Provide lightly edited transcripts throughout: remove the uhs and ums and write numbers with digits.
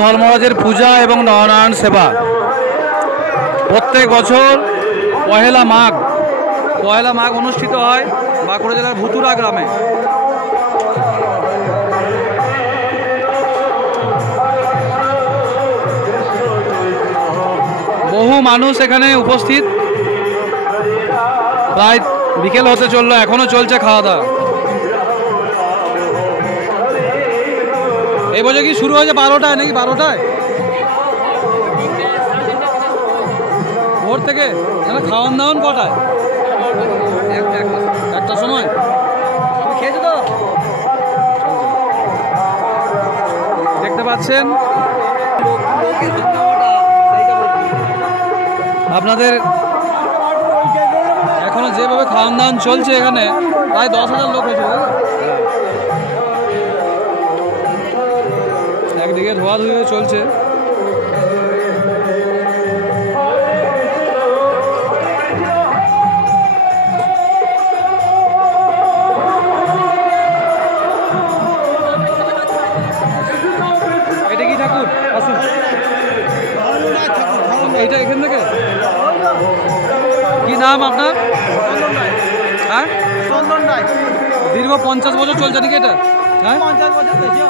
ধর্মরাজের পূজা এবং নরনারায়ণ সেবা প্রত্যেক বছর পহেলা মাঘ অনুষ্ঠিত হয় বাঁকুড়া জেলার ভুতুরা গ্রামে। বহু মানুষ এখানে উপস্থিত, প্রায় বিকেল হতে চললো, এখনো চলছে খাওয়া দাওয়া। এই বছর কি শুরু হয়েছে 12টায় নাকি 12টায় ভোর থেকে? খাওয়ান দাওয়ান কটায়? একটা সময় খেয়েছো তো? দেখতে পাচ্ছেন আপনাদের এখনো যেভাবে খাওয়ান দাওয়ান চলছে এখানে প্রায় 10,000 লোক হয়েছে। একদিকে ধোয়াধুয়ি চলছে। এটা কি ঠাকুর? আসুন, এইটা এখান থেকে। কি নাম আপনার? হ্যাঁ, চন্দন রায়। দীর্ঘ 50 বছর চলছে নাকি এটা? হ্যাঁ, 50 বছর বেশি।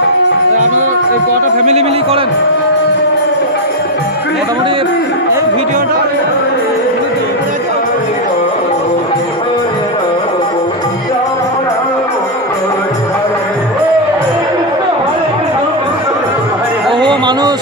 আপনার এই কটা ফ্যামিলি মিলিয়ে করেন মোটামুটি? এই ভিডিওটা বহু মানুষ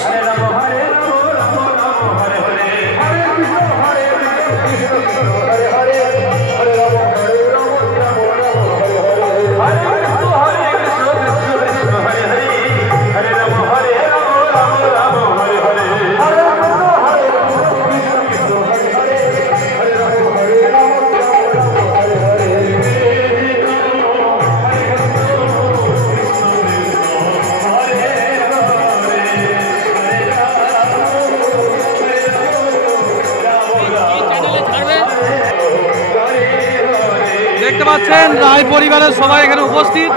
দেখতে পাচ্ছেন রায় পরিবারের সবাই এখানে উপস্থিত।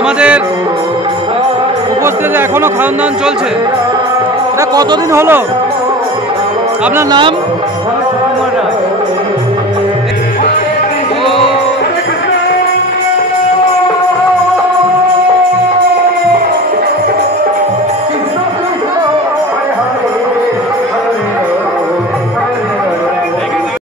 আমাদের উপস্থিত এখনো খাওয়ান দাওয়ান চলছে। এটা কতদিন হলো? আপনার নাম?